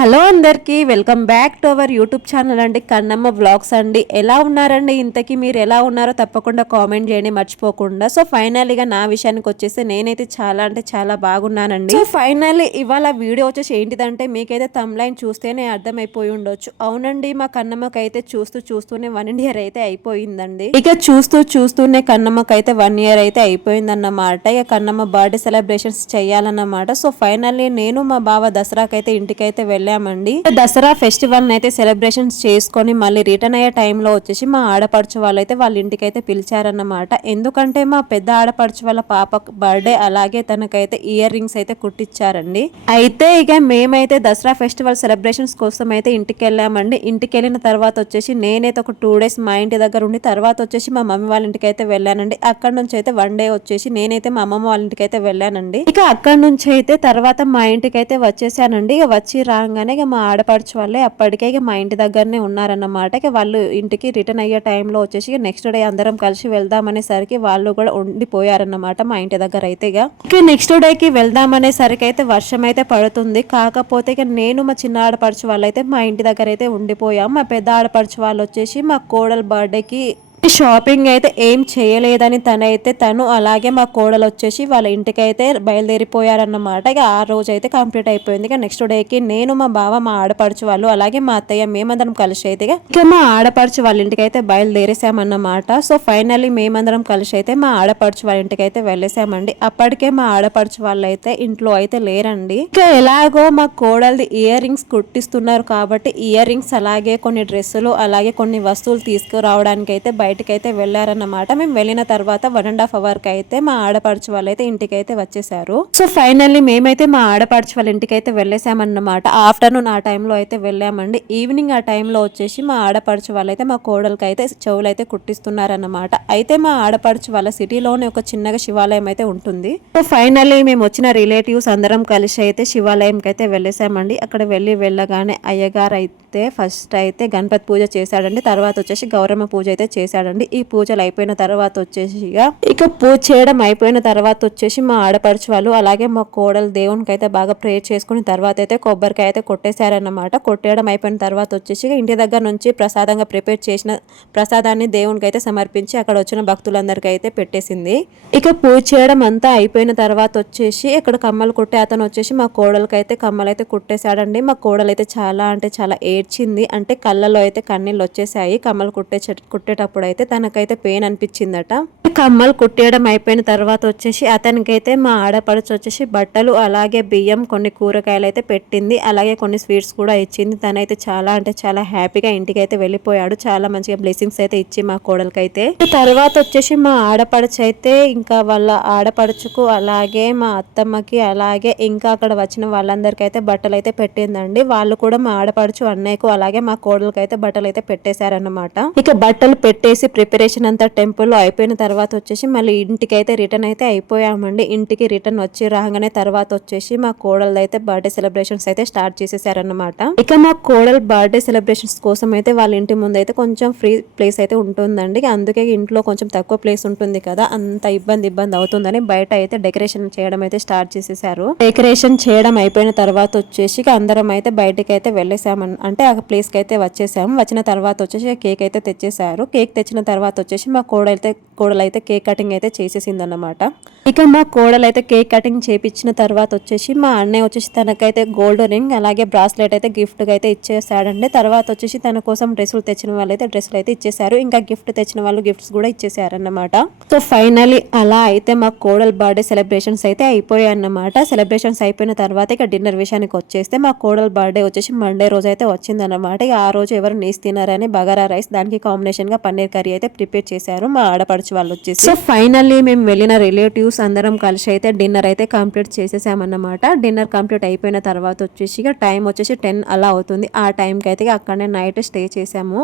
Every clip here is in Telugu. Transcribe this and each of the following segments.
హలో అందరికీ welcome back to our YouTube channel అండి కన్నమ్మ వ్లాగ్స్ అండి. ఎలా ఉన్నారండి? ఇంతకీ మీరు ఎలా ఉన్నారో తప్పకుండా కామెంట్ చేయండి మర్చిపోకుండా. సో ఫైనల్గా నా విషయానికి వచ్చేసి నేనైతే చాలా అంటే చాలా బాగున్నానండి. సో ఫైనల్లీ ఇవాళ వీడియో వచ్చేసి ఏంటిదంటే మీకైతే తమ్లైన్ చూస్తేనే అర్థమైపోయి ఉండొచ్చు. అవునండి మా కన్నమ్మకి అయితే చూస్తూ చూస్తూనే వన్ ఇయర్ అయితే అయిపోయిందండి. ఇక చూస్తూ చూస్తూనే కన్నమ్మకి అయితే వన్ ఇయర్ అయితే అయిపోయిందన్నమాట. ఇక కన్నమ్మ బర్త్డే సెలబ్రేషన్స్ చేయాలన్నమాట. సో ఫైనల్లీ నేను మా బావ దసరాకైతే ఇంటికైతే వెళ్ళామండి. దసరా ఫెస్టివల్ అయితే సెలబ్రేషన్స్ చేసుకొని మళ్ళీ రిటర్న్ అయ్యే టైంలో వచ్చేసి మా ఆడపడుచు వాళ్ళైతే వాళ్ళ ఇంటికి అయితే పిలిచారన్నమాట. ఎందుకంటే మా పెద్ద ఆడపడుచు వాళ్ళ పాప బర్త్డే అలాగే తనకైతే ఇయర్ రింగ్స్ అయితే కుట్టించారండి అయితే ఇక మేమైతే దసరా ఫెస్టివల్ సెలబ్రేషన్స్ కోసం అయితే ఇంటికి వెళ్ళామండి ఇంటికి వెళ్ళిన తర్వాత వచ్చేసి నేనైతే ఒక టూ డేస్ మా ఇంటి దగ్గర ఉండి తర్వాత వచ్చేసి మా మమ్మీ వాళ్ళ ఇంటికి అయితే వెళ్ళానండి. అక్కడ నుంచి అయితే వన్ డే వచ్చేసి నేనైతే మా అమ్మమ్మ వాళ్ళ ఇంటికి అయితే వెళ్ళానండి. ఇక అక్కడ నుంచి అయితే తర్వాత మా ఇంటికి అయితే వచ్చేసానండి. ఇక వచ్చి రాగానే ఇక మా ఆడపడుచు వాళ్ళే అప్పటికే ఇక మా ఇంటి దగ్గరనే ఉన్నారన్నమాట ఇక వాళ్ళు ఇంటికి రిటర్న్ అయ్యే టైంలో వచ్చేసి నెక్స్ట్ డే అందరం కలిసి వెళ్దామనేసరికి వాళ్ళు కూడా ఉండిపోయారన్నమాట మా ఇంటి దగ్గర అయితే ఇక. ఇక నెక్స్ట్ డేకి వెళ్దామనేసరికి అయితే వర్షం అయితే పడుతుంది. కాకపోతే ఇక నేను మా చిన్న ఆడపడుచు వాళ్ళైతే మా ఇంటి దగ్గర అయితే ఉండిపోయాం. మా పెద్ద ఆడపడుచు వాళ్ళు వచ్చేసి మా కోడల బర్త్డేకి షాపింగ్ అయితే ఏం చేయలేదని తనైతే తను అలాగే మా కోడలు వచ్చేసి వాళ్ళ ఇంటికి అయితే బయలుదేరిపోయారన్నమాట. ఇక ఆ రోజు అయితే కంప్లీట్ అయిపోయింది. ఇక నెక్స్ట్ డేకి నేను మా బావ మా ఆడపడుచు వాళ్ళు అలాగే మా అత్తయ్య మేమందరం కలిసి అయితే ఇక మా ఆడపడుచు వాళ్ళ ఇంటికి అయితే బయలుదేరేసామన్నమాట. సో ఫైనల్లీ మేమందరం కలిసి అయితే మా ఆడపడుచు వాళ్ళ ఇంటికి అయితే వెళ్ళేసామండి. అప్పటికే మా ఆడపడుచు వాళ్ళు అయితే ఇంట్లో అయితే లేరండి. ఇక ఎలాగో మా కోడలిది ఇయర్ రింగ్స్ కుట్టిస్తున్నారు కాబట్టి ఇయర్ రింగ్స్ అలాగే కొన్ని డ్రెస్సులు అలాగే కొన్ని వస్తువులు తీసుకురావడానికి అయితే బయటకు అయితే వెళ్ళారన్నమాట. మేము వెళ్ళిన తర్వాత వన్ అండ్ హాఫ్ అవర్ అయితే మా ఆడపడుచు వాళ్ళు అయితే ఇంటికి అయితే వచ్చేసారు. సో ఫైనల్లీ మేమైతే మా ఆడపడుచు వాళ్ళ ఇంటికి అయితే వెళ్ళేసామన్నమాట. ఆఫ్టర్నూన్ ఆ టైంలో అయితే వెళ్ళామండి. ఈవినింగ్ ఆ టైంలో వచ్చేసి మా ఆడపడుచు వాళ్ళు అయితే మా కోడలకి అయితే చెవులు అయితే కుట్టిస్తున్నారన్నమాట. అయితే మా ఆడపడుచు వాళ్ళ సిటీలోనే ఒక చిన్నగా శివాలయం అయితే ఉంటుంది. సో ఫైనల్లీ మేము వచ్చిన రిలేటివ్స్ అందరం కలిసి అయితే శివాలయంకి అయితే వెళ్ళేసామండి. అక్కడ వెళ్ళి వెళ్ళగానే అయ్యగారు అయితే ఫస్ట్ అయితే గణపతి పూజ చేశాడండి. తర్వాత వచ్చేసి గౌరమ్మ పూజ అయితే చేశాడు. చేస్తాడండి ఈ పూజలు అయిపోయిన తర్వాత వచ్చేసి ఇక ఇక పూజ చేయడం అయిపోయిన తర్వాత వచ్చేసి మా ఆడపడుచు వాళ్ళు అలాగే మా కోడలు దేవునికి అయితే బాగా ప్రేయర్ చేసుకుని తర్వాత అయితే కొబ్బరికాయ అయితే కొట్టేశారన్నమాట. కొట్టేయడం అయిపోయిన తర్వాత వచ్చేసి ఇంటి దగ్గర నుంచి ప్రసాదంగా ప్రిపేర్ చేసిన ప్రసాదాన్ని దేవునికి అయితే సమర్పించి అక్కడ వచ్చిన భక్తులందరికీ అయితే పెట్టేసింది. ఇక పూజ చేయడం అంతా అయిపోయిన తర్వాత వచ్చేసి ఇక్కడ కమ్మలు కొట్టే అతను వచ్చేసి మా కోడలకి అయితే కమ్మలు అయితే కుట్టేశాడండి. మా కోడలు అయితే చాలా అంటే చాలా ఏడ్చింది. అంటే కళ్ళలో అయితే కన్నీళ్ళు వచ్చేసాయి. కమ్మలు కుట్టే కుట్టేటప్పుడు అయితే తనకైతే పెయిన్ అనిపించిందట. కమ్మలు కుట్టేయడం అయిపోయిన తర్వాత వచ్చేసి అతనికైతే మా ఆడపడుచు వచ్చేసి బట్టలు అలాగే బియ్యం కొన్ని కూరగాయలు అయితే పెట్టింది. అలాగే కొన్ని స్వీట్స్ కూడా ఇచ్చింది. తనైతే చాలా అంటే చాలా హ్యాపీగా ఇంటికి అయితే వెళ్ళిపోయాడు. చాలా మంచిగా బ్లెస్సింగ్స్ అయితే ఇచ్చి మా కోడలకైతే. తర్వాత వచ్చేసి మా ఆడపడుచు అయితే ఇంకా వాళ్ళ ఆడపడుచుకు అలాగే మా అత్తమ్మకి అలాగే ఇంకా అక్కడ వచ్చిన వాళ్ళందరికీ అయితే బట్టలు అయితే పెట్టిందండి. వాళ్ళు కూడా మా ఆడపడుచు అన్నయ్యకు అలాగే మా కోడలకైతే బట్టలు అయితే పెట్టేశారన్నమాట. ఇక బట్టలు పెట్టేసి ప్రిపరేషన్ అంతా టెంపుల్ అయిపోయిన తర్వాత వచ్చేసి మళ్ళీ ఇంటికి అయితే రిటర్న్ అయితే అయిపోయామండి. ఇంటికి రిటర్న్ వచ్చి రాగానే తర్వాత వచ్చేసి మా కోడలు అయితే బర్త్డే సెలబ్రేషన్స్ అయితే స్టార్ట్ చేసేసారనమాట ఇక మా కోడలు బర్త్డే సెలబ్రేషన్స్ కోసం అయితే వాళ్ళ ఇంటి ముందు అయితే కొంచెం ఫ్రీ ప్లేస్ అయితే ఉంటుందండి. అందుకే ఇంట్లో కొంచెం తక్కువ ప్లేస్ ఉంటుంది కదా అంత ఇబ్బంది ఇబ్బంది అవుతుందని బయట అయితే డెకరేషన్ చేయడం అయితే స్టార్ట్ చేసేసారు. డెకరేషన్ చేయడం అయిపోయిన తర్వాత వచ్చేసి అందరం అయితే బయటకి అయితే వెళ్ళేసాము అంటే ఆ ప్లేస్కి అయితే వచ్చేసాము. వచ్చిన తర్వాత వచ్చేసి కేక్ అయితే తెచ్చేసారు కేక్ తెచ్చిన తర్వాత వచ్చేసి మా కోడలైతే కోడలు అయితే కేక్ కటింగ్ అయితే చేసేసింది అన్నమాట ఇక మా కోడలు అయితే కేక్ కటింగ్ చేపించిన తర్వాత వచ్చేసి మా అన్నయ్య వచ్చేసి తనకైతే గోల్డ్ రింగ్ అలాగే బ్రాస్లెట్ అయితే గిఫ్ట్గా అయితే ఇచ్చేసాడండి. తర్వాత వచ్చేసి తన కోసం డ్రెస్సులు తెచ్చిన వాళ్ళు అయితే డ్రెస్సులు అయితే ఇచ్చేసారు. ఇంకా గిఫ్ట్ తెచ్చిన వాళ్ళు గిఫ్ట్స్ కూడా ఇచ్చేసారన్నమాట. సో ఫైనలీ అలా అయితే మా కోడల బర్త్డే సెలబ్రేషన్స్ అయితే అయిపోయాయి అన్నమాట సెలబ్రేషన్స్ అయిపోయిన తర్వాత ఇక డిన్నర్ విషయానికి వచ్చేస్తే మా కోడల బర్త్డే వచ్చేసి మండే రోజు అయితే వచ్చిందన్నమాట. ఇక ఆ రోజు ఎవరు నీస్ తినారని బగారా రైస్ దానికి కాంబినేషన్గా పన్నీర్ కర్రీ అయితే ప్రిపేర్ చేశారు. మా ఆడపడుచు వాళ్ళు వచ్చేసి సో ఫైనల్లీ మేము వెళ్ళిన రిలేటివ్స్ అందరం కలిసి అయితే డిన్నర్ అయితే కంప్లీట్ చేసేసామన్నమాట. డిన్నర్ కంప్లీట్ అయిపోయిన తర్వాత వచ్చేసి ఇక టైం వచ్చేసి టెన్ అలా అవుతుంది. ఆ టైంకి అయితే అక్కడనే నైట్ స్టే చేసాము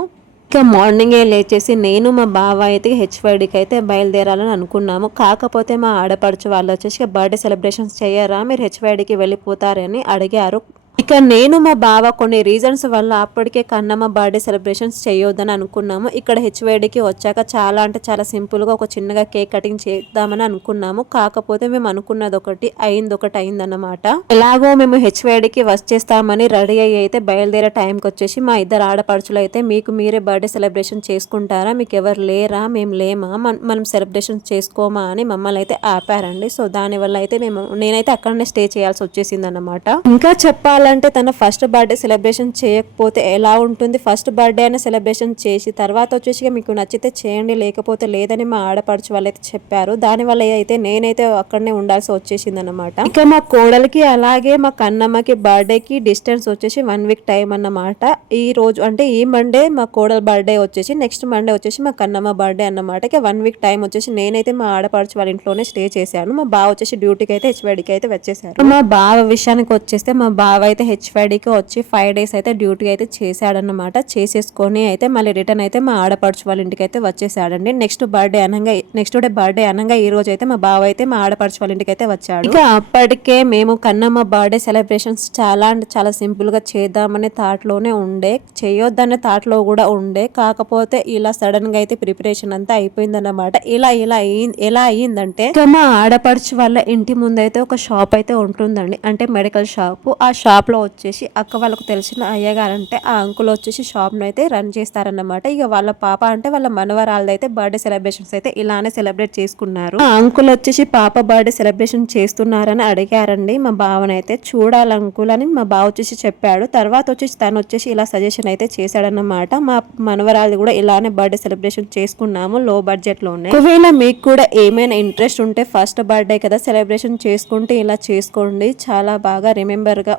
ఇక మార్నింగే లేచేసి నేను మా బావ అయితే హెచ్వైడికి అయితే బయలుదేరాలని అనుకున్నాము. కాకపోతే మా ఆడపడుచు వాళ్ళు వచ్చేసి బర్త్డే సెలబ్రేషన్స్ చేయరా మీరు హెచ్వైడికి వెళ్ళిపోతారని అడిగారు. ఇక నేను మా బావ కొన్ని రీజన్స్ వల్ల అప్పటికే కన్నమ్మ బర్త్డే సెలబ్రేషన్స్ చేయొద్దని అనుకున్నాము. ఇక్కడ హెచ్వైడికి వచ్చాక చాలా అంటే చాలా సింపుల్గా ఒక చిన్నగా కేక్ కటింగ్ చేద్దామని అనుకున్నాము. కాకపోతే మేము అనుకున్నది ఒకటి అయింది ఒకటి అయిందన్నమాట. ఎలాగో మేము హెచ్వైడికి వచ్చేస్తామని రెడీ అయ్యి అయితే బయలుదేరే టైంకి వచ్చేసి మా ఇద్దరు ఆడపడుచులు అయితే మీకు మీరే బర్త్డే సెలబ్రేషన్ చేసుకుంటారా? మీకు ఎవరు లేరా? మేము లేమా? మనం సెలబ్రేషన్ చేసుకోమా అని మమ్మల్ని అయితే ఆపారండి. సో దానివల్ల అయితే మేము నేనైతే అక్కడనే స్టే చేయాల్సి వచ్చేసింది అనమాట ఇంకా చెప్పాలంటే తన ఫస్ట్ బర్త్డే సెలబ్రేషన్ చేయకపోతే ఎలా ఉంటుంది? ఫస్ట్ బర్త్డే అని సెలబ్రేషన్ చేసి తర్వాత వచ్చేసి మీకు నచ్చితే చేయండి లేకపోతే లేదని మా ఆడపడుచు వాళ్ళైతే చెప్పారు. దానివల్ల అయితే నేనైతే అక్కడనే ఉండాల్సి వచ్చేసింది అనమాట ఇక మా కోడలికి అలాగే మా కన్నమ్మకి బర్త్డేకి డిస్టెన్స్ వచ్చేసి వన్ వీక్ టైం అన్నమాట. ఈ రోజు అంటే ఈ మండే మా కోడల బర్త్డే వచ్చేసి నెక్స్ట్ మండే వచ్చేసి మా కన్నమ్మ బర్త్డే అన్నమాట. ఇక వన్ వీక్ టైం వచ్చేసి నేనైతే మా ఆడపడుచు వాళ్ళ ఇంట్లోనే స్టే చేశాను. మా బావ వచ్చేసి డ్యూటీకి అయితే హెచ్వైడికి అయితే వచ్చేసారు. మా బావ విషయానికి వచ్చేస్తే మా బావ అయితే హెచ్వైడికి వచ్చి ఫైవ్ డేస్ అయితే డ్యూటీ అయితే చేశాడన్నమాట. చేసేసుకొని అయితే మళ్ళీ రిటర్న్ అయితే మా ఆడపడుచు వాళ్ళ ఇంటికి అయితే వచ్చేసాడండి. నెక్స్ట్ బర్త్డే అనగా నెక్స్ట్ డే బర్త్డే అనగా ఈ రోజు అయితే మా బావ అయితే మా ఆడపడుచు వాళ్ళ ఇంటికి అయితే వచ్చాడు. ఇక అప్పటికే మేము కన్నమ్మ బర్త్డే సెలబ్రేషన్స్ చాలా అంటే చాలా సింపుల్గా చేద్దామనే థాట్లోనే ఉండే. చేయొద్దనే థాట్లో కూడా ఉండే. కాకపోతే ఇలా సడన్గా అయితే ప్రిపరేషన్ అంతా అయిపోయిందన్నమాట. ఇలా ఇలా అయ్యింది ఎలా అయ్యిందంటే మా ఆడపడుచు వాళ్ళ ఇంటి ముందు అయితే ఒక షాప్ అయితే ఉంటుందండి. అంటే మెడికల్ షాప్ ఆ షాప్ అంకుల్ వచ్చేసి అక్క వాళ్ళకు తెలిసిన అయ్యగారు అంటే ఆ అంకుల్ వచ్చేసి షాప్ను అయితే రన్ చేస్తారన్నమాట. ఇక వాళ్ళ పాప అంటే వాళ్ళ మనవరాళ్ళదైతే బర్త్డే సెలబ్రేషన్స్ అయితే ఇలానే సెలబ్రేట్ చేసుకున్నారు. ఆ అంకుల్ వచ్చేసి పాప బర్త్డే సెలబ్రేషన్ చేస్తున్నారని అడిగారండి. మా బావనైతే చూడాలి అంకుల్ అని మా బావ వచ్చేసి చెప్పాడు. తర్వాత వచ్చేసి తను వచ్చేసి ఇలా సజెషన్ అయితే చేశాడన్నమాట. మా మనవరాలు కూడా ఇలానే బర్త్డే సెలబ్రేషన్ చేసుకున్నాము లో బడ్జెట్లోనే ఒకవేళ మీకు కూడా ఏమైనా ఇంట్రెస్ట్ ఉంటే ఫస్ట్ బర్త్డే కదా సెలబ్రేషన్ చేసుకుంటే ఇలా చేసుకోండి. చాలా బాగా రిమెంబర్గా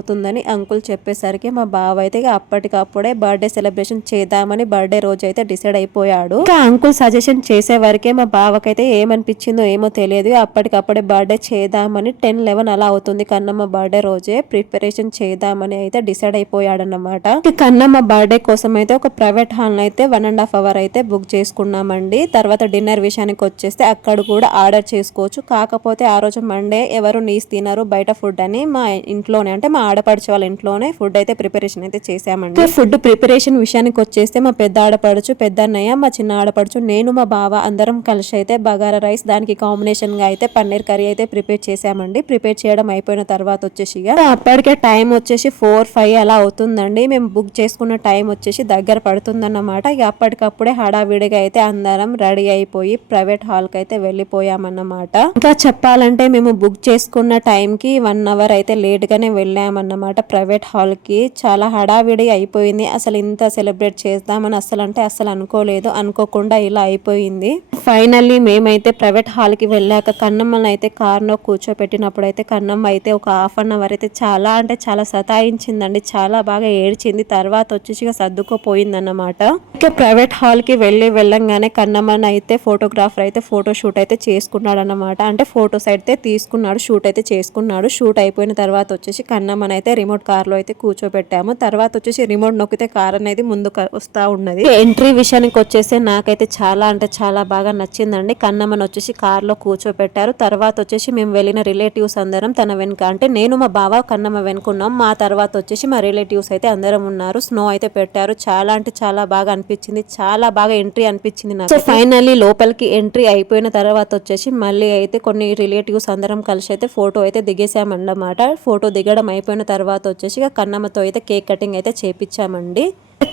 ఉండిపోతుందని అంకుల్ చెప్పేసరికి మా బావ అయితే అప్పటికప్పుడే బర్త్డే సెలబ్రేషన్ చేద్దామని బర్త్డే రోజు అయితే డిసైడ్ అయిపోయాడు. ఇంకా అంకుల్ సజెషన్ చేసే వరకే మా బావకైతే ఏమనిపించిందో ఏమో తెలియదు. అప్పటికప్పుడే బర్త్డే చేద్దామని టెన్ లెవెన్ అలా అవుతుంది. కన్నమ్మ బర్త్డే రోజే ప్రిపరేషన్ చేద్దామని అయితే డిసైడ్ అయిపోయాడన్నమాట. ఇక కన్నమ్మ బర్త్డే కోసం అయితే ఒక ప్రైవేట్ హాల్ అయితే వన్ అండ్ హాఫ్ అవర్ అయితే బుక్ చేసుకున్నామండి. తర్వాత డిన్నర్ విషయానికి వచ్చేస్తే అక్కడ కూడా ఆర్డర్ చేసుకోవచ్చు. కాకపోతే ఆ రోజు మండే ఎవరు నీస్ తినరు బయట ఫుడ్ అని మా ఇంట్లోనే అంటే మా ఆడపడుచు వాళ్ళ ఇంట్లోనే ఫుడ్ అయితే ప్రిపరేషన్ అయితే చేసామండి ఫుడ్ ప్రిపరేషన్ విషయానికి వచ్చేస్తే మా పెద్ద ఆడపడుచు పెద్ద అన్నయ్య మా చిన్న ఆడపడుచు నేను మా బావ అందరం కలిసి అయితే బగారా రైస్ దానికి కాంబినేషన్గా అయితే పన్నీర్ కర్రీ అయితే ప్రిపేర్ చేసామండి ప్రిపేర్ చేయడం అయిపోయిన తర్వాత వచ్చేసి ఇక అప్పటికే టైం వచ్చేసి ఫోర్ ఫైవ్ అలా అవుతుందండి. మేము బుక్ చేసుకున్న టైం వచ్చేసి దగ్గర పడుతుందన్నమాట. ఇక అప్పటికప్పుడే హడావిడిగా అయితే అందరం రెడీ అయిపోయి ప్రైవేట్ హాల్కి అయితే వెళ్ళిపోయామన్నమాట. ఇంకా చెప్పాలంటే మేము బుక్ చేసుకున్న టైంకి వన్ అవర్ అయితే లేట్గానే వెళ్ళాము. వెళ్ళామన్నమాట ప్రైవేట్ హాల్కి చాలా హడావిడి అయిపోయింది. అసలు ఇంత సెలబ్రేట్ చేద్దామని అసలు అంటే అసలు అనుకోలేదు. అనుకోకుండా ఇలా అయిపోయింది. ఫైనల్లీ మేమైతే ప్రైవేట్ హాల్కి వెళ్ళాక కన్నమ్మని అయితే కార్లో కూర్చోపెట్టినప్పుడు అయితే కన్నమ్మ అయితే ఒక హాఫ్ అన్ అవర్ అయితే చాలా అంటే చాలా సతాయించిందండి. చాలా బాగా ఏడ్చింది. తర్వాత వచ్చేసి ఇక సర్దుకుపోయిందన్నమాట. ఇక ప్రైవేట్ హాల్కి వెళ్ళి వెళ్ళంగానే కన్నమ్మని అయితే ఫోటోగ్రాఫర్ అయితే ఫోటో షూట్ అయితే చేసుకున్నాడు అనమాట అంటే ఫోటోస్ అయితే తీసుకున్నాడు షూట్ అయితే చేసుకున్నాడు. షూట్ అయిపోయిన తర్వాత వచ్చేసి కన్నమ్మని అయితే రిమోట్ కార్లో అయితే కూర్చోబెట్టాము. తర్వాత వచ్చేసి రిమోట్ నొక్కితే కార్ అనేది ముందు వస్తా ఉన్నది. ఎంట్రీ విషయానికి వచ్చేసి నాకైతే చాలా అంటే చాలా బాగా నచ్చిందండి. కన్నమ్మని వచ్చేసి కార్లో కూర్చోబెట్టారు. తర్వాత వచ్చేసి మేము వెళ్ళిన రిలేటివ్స్ అందరం తన వెనుక అంటే నేను మా బావ కన్నమ్మ వెనుకున్నాం. మా తర్వాత వచ్చేసి మా రిలేటివ్స్ అయితే అందరం ఉన్నారు. స్నో అయితే పెట్టారు. చాలా అంటే చాలా బాగా అనిపించింది. చాలా బాగా ఎంట్రీ అనిపించింది నాకు. ఫైనల్లీ లోపలికి ఎంట్రీ అయిపోయిన తర్వాత వచ్చేసి మళ్ళీ అయితే కొన్ని రిలేటివ్స్ అందరం కలిసి అయితే ఫోటో అయితే దిగేసామన్నమాట ఫోటో దిగడం అయిపోయిన తర్వాత వచ్చేసి ఇక కన్నమ్మతో అయితే కేక్ కటింగ్ అయితే చేపించామండి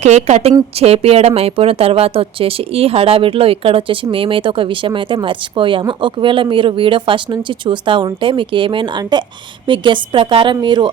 కేక్ కటింగ్ చేపియడం అయిపోయిన తర్వాత వచ్చేసి ఈ హడావిడిలో ఇక్కడ వచ్చేసి మేమైతే ఒక విషయం అయితే మర్చిపోయాము. ఒకవేళ మీరు వీడియో ఫస్ట్ నుంచి చూస్తూ ఉంటే మీకు ఏమైనా అంటే మీ గెస్ట్ ప్రకారం మీరు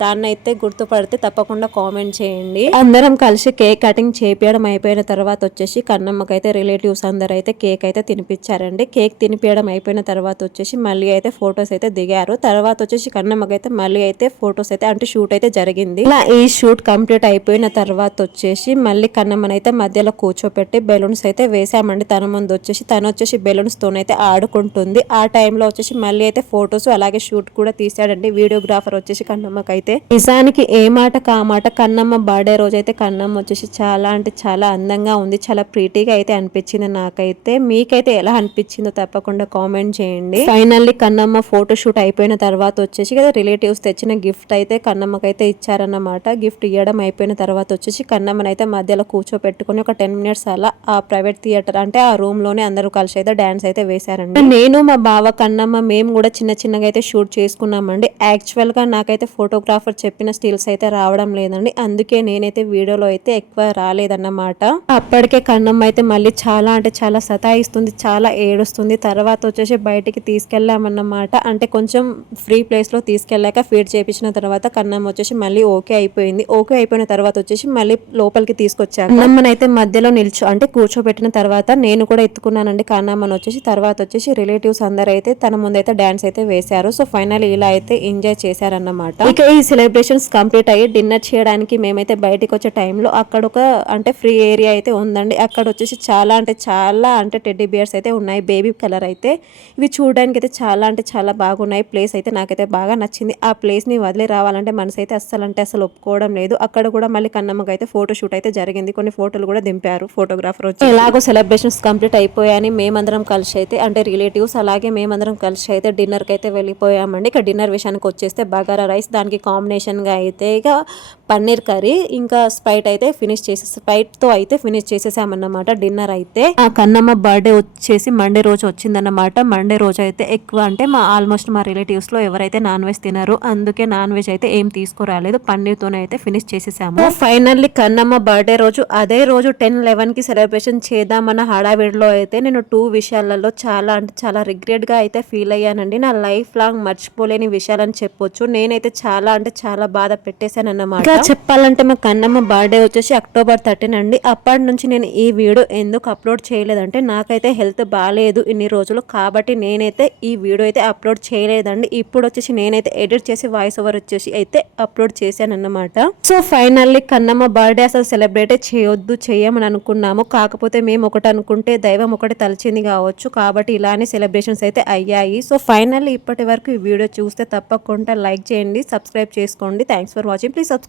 దాన్ని అయితే గుర్తుపడితే తప్పకుండా కామెంట్ చేయండి. అందరం కలిసి కేక్ కటింగ్ చేపియడం అయిపోయిన తర్వాత వచ్చేసి కన్నమ్మకైతే రిలేటివ్స్ అందరు అయితే కేక్ అయితే తినిపించారండి కేక్ తినిపించడం అయిపోయిన తర్వాత వచ్చేసి మళ్ళీ అయితే ఫొటోస్ అయితే దిగారు. తర్వాత వచ్చేసి కన్నమ్మకైతే మళ్ళీ అయితే ఫొటోస్ అయితే అంటే షూట్ అయితే జరిగింది. ఇలా ఈ షూట్ కంప్లీట్ అయిపోయిన తర్వాత వచ్చేసి మళ్ళీ కన్నమ్మనైతే మధ్యలో కూర్చోపెట్టి బెలూన్స్ అయితే వేసామండి. తన ముందు వచ్చేసి తను వచ్చేసి బెలూన్స్ తోనైతే ఆడుకుంటుంది. ఆ టైంలో వచ్చేసి మళ్ళీ అయితే ఫొటోస్ అలాగే షూట్ కూడా తీసాడండి వీడియోగ్రాఫర్ వచ్చేసి కన్నమ్మకైతే. నిజానికి ఏ మాట కా మాట కన్నమ్మ బర్త్డే రోజైతే కన్నమ్మ వచ్చేసి చాలా అంటే చాలా అందంగా ఉంది చాలా ప్రీటీగా అయితే అనిపించింది నాకైతే. మీకైతే ఎలా అనిపించిందో తప్పకుండా కామెంట్ చేయండి. ఫైనల్లీ కన్నమ్మ ఫోటో షూట్ అయిపోయిన తర్వాత వచ్చేసి కదా రిలేటివ్స్ తెచ్చిన గిఫ్ట్ అయితే కన్నమ్మకైతే ఇచ్చారన్నమాట. గిఫ్ట్ ఇవ్వడం అయిపోయిన తర్వాత వచ్చేసి కన్నమ్మనైతే మధ్యలో కూర్చోపెట్టుకుని ఒక టెన్ మినిట్స్ అలా ఆ ప్రైవేట్ థియేటర్ అంటే ఆ రూమ్లోనే అందరూ కలిసి అయితే డాన్స్ అయితే వేశారండి. నేను మా బావ కన్నమ్మ మేము కూడా చిన్న చిన్నగా అయితే షూట్ చేసుకున్నామండి. యాక్చువల్గా నాకైతే అయితే ఫోటోగ్రాఫర్ చెప్పిన స్టిల్స్ అయితే రావడం లేదండి. అందుకే నేనైతే వీడియోలో అయితే ఎక్కువ రాలేదన్నమాట. అప్పటికే కన్నమ్మ అయితే మళ్ళీ చాలా అంటే చాలా సతాయిస్తుంది చాలా ఏడుస్తుంది. తర్వాత వచ్చేసి బయటికి తీసుకెళ్ళామన్నమాట. అంటే కొంచెం ఫ్రీ ప్లేస్లో తీసుకెళ్ళాక ఫీడ్ చేపించిన తర్వాత కన్నమ్మ వచ్చేసి మళ్ళీ ఓకే అయిపోయింది. ఓకే అయిపోయిన తర్వాత వచ్చేసి మళ్ళీ లోపలికి తీసుకొచ్చాక కన్నమ్మనైతే మధ్యలో నిల్చో అంటే కూర్చోబెట్టిన తర్వాత నేను కూడా ఎత్తుకున్నానండి కన్నమ్మను వచ్చేసి. తర్వాత వచ్చేసి రిలేటివ్స్ అందరూ అయితే తన ముందైతే డాన్స్ అయితే వేశారు. సో ఫైనల్ ఇలా అయితే ఎంజాయ్ చేశారన్నమాట. ఇక ఈ సెలబ్రేషన్స్ కంప్లీట్ అయ్యి డిన్నర్ చేయడానికి మేమైతే బయటికి వచ్చే టైంలో అక్కడ ఒక అంటే ఫ్రీ ఏరియా అయితే ఉందండి. అక్కడ వచ్చేసి చాలా అంటే చాలా అంటే టెడ్డీ బియర్స్ అయితే ఉన్నాయి. బేబీ కలర్ అయితే. ఇవి చూడడానికి అయితే చాలా అంటే చాలా బాగున్నాయి. ప్లేస్ అయితే నాకైతే బాగా నచ్చింది. ఆ ప్లేస్ని వదిలి రావాలంటే మనసు అయితే అస్సలు అంటే అసలు ఒప్పుకోవడం లేదు. అక్కడ కూడా మళ్ళీ కన్నమ్మకి అయితే ఫోటో షూట్ అయితే జరిగింది. కొన్ని ఫోటోలు కూడా దింపారు ఫోటోగ్రాఫర్ వచ్చి. ఎలాగో సెలబ్రేషన్స్ కంప్లీట్ అయిపోయాయని మేమందరం కలిసి అయితే అంటే రిలేటివ్స్ అలాగే మేమందరం కలిసి అయితే డిన్నర్కి అయితే వెళ్ళిపోయామండి. ఇక డిన్నర్ విషయానికి వచ్చేస్తే బగారా రైస్ దానికి కాంబినేషన్గా అయితే ఇక పన్నీర్ కర్రీ ఇంకా స్ప్రైట్ అయితే ఫినిష్ చేసే స్ప్రైట్తో అయితే ఫినిష్ చేసేసామన్నమాట డిన్నర్ అయితే. ఆ కన్నమ్మ బర్త్డే వచ్చేసి మండే రోజు వచ్చిందన్నమాట. మండే రోజు అయితే ఎక్కువ అంటే మా ఆల్మోస్ట్ మా రిలేటివ్స్లో ఎవరైతే నాన్ వెజ్ తినారో అందుకే నాన్ వెజ్ అయితే ఏం తీసుకురాలేదు. పన్నీర్తోనే అయితే ఫినిష్ చేసేసాము. ఫైనల్లీ కన్నమ్మ బర్త్డే రోజు అదే రోజు టెన్ లెవెన్కి సెలబ్రేషన్ చేద్దామన్న హడావిడిలో అయితే నేను టూ విషయాలలో చాలా అంటే చాలా రిగ్రెట్గా అయితే ఫీల్ అయ్యానండి. నా లైఫ్ లాంగ్ మర్చిపోలేని విషయాలని చెప్పొచ్చు. నేనైతే అయితే చాలా అంటే చాలా బాధ పెట్టేశాను అన్నమాట చెప్పాలంటే మా కన్నమ్మ బర్త్డే వచ్చేసి అక్టోబర్ థర్టీన్ అండి. అప్పటి నుంచి నేను ఈ వీడియో ఎందుకు అప్లోడ్ చేయలేదంటే నాకైతే హెల్త్ బాగాలేదు ఇన్ని రోజులు కాబట్టి నేనైతే ఈ వీడియో అయితే అప్లోడ్ చేయలేదండి. ఇప్పుడు వచ్చేసి నేనైతే ఎడిట్ చేసి వాయిస్ ఓవర్ వచ్చేసి అయితే అప్లోడ్ చేశాను అన్నమాట సో ఫైనల్లీ కన్నమ్మ బర్త్డే అసలు సెలబ్రేట్ చేయొద్దు చేయమని అనుకున్నాము. కాకపోతే మేము ఒకటి అనుకుంటే దైవం ఒకటి తలచింది కావచ్చు. కాబట్టి ఇలానే సెలబ్రేషన్స్ అయితే అయ్యాయి. సో ఫైనల్లీ ఇప్పటి వరకు ఈ వీడియో చూస్తే తప్పకుండా లైక్ చేయండి. చేయండి సబ్స్క్రైబ్ చేసుకోండి. Thanks for watching please subscribe